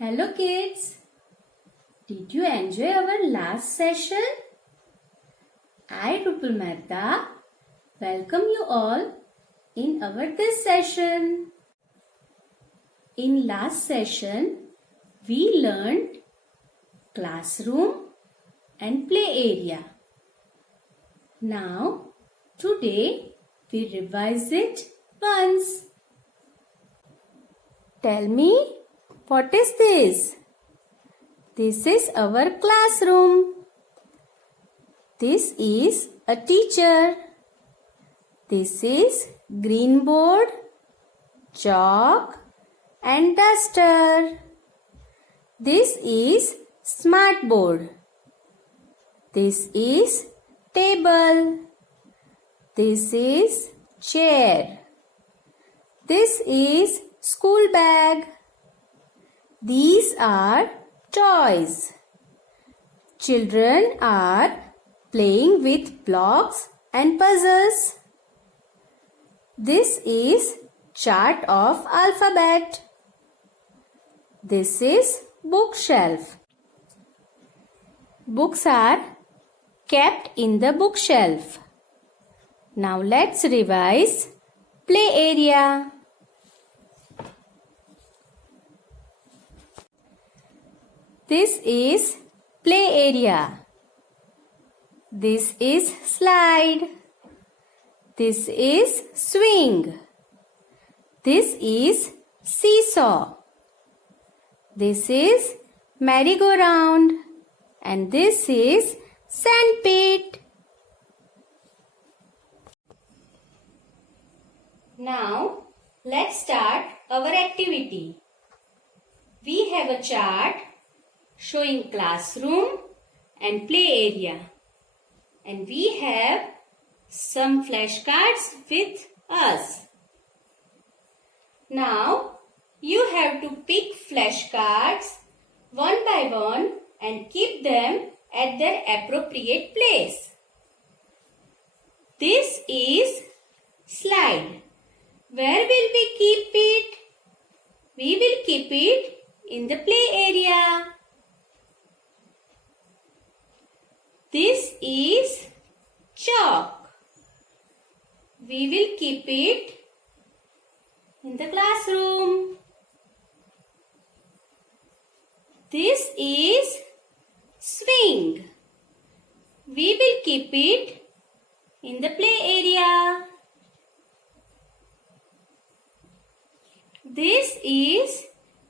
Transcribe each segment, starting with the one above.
Hello kids, did you enjoy our last session? I, Rupal Mehta, welcome you all in our this session. In last session, we learned classroom and play area. Now, today we revise it once. Tell me, what is this? This is our classroom. This is a teacher. This is green board, chalk and duster. This is smart board. This is table. This is chair. This is school bag. These are toys. Children are playing with blocks and puzzles. This is chart of alphabet. This is bookshelf. Books are kept in the bookshelf. Now let's revise play area. This is play area. This is slide. This is swing. This is seesaw. This is merry-go-round. And this is sandpit. Now, let's start our activity. We have a chart showing classroom and play area. And we have some flashcards with us. Now, you have to pick flashcards one by one and keep them at their appropriate place. This is slide. Where will we keep it? We will keep it in the play area. This is chalk. We will keep it in the classroom. This is swing. We will keep it in the play area. This is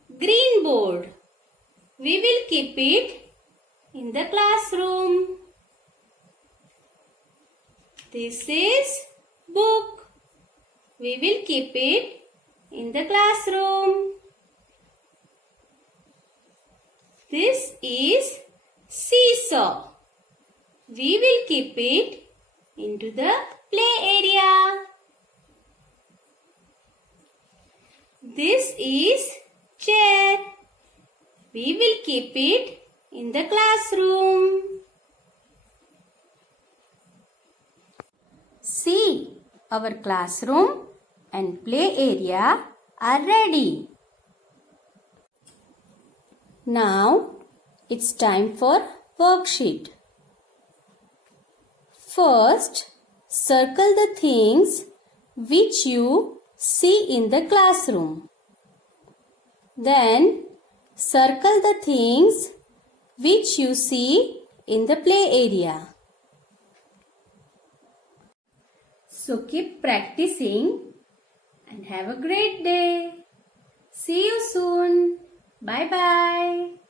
green board. We will keep it in the classroom. This is book. We will keep it in the classroom. This is seesaw. We will keep it into the play area. This is chair. We will keep it in the classroom. See, our classroom and play area are ready. Now, it's time for worksheet. First, circle the things which you see in the classroom. Then, circle the things which you see in the play area. So keep practicing and have a great day. See you soon. Bye bye.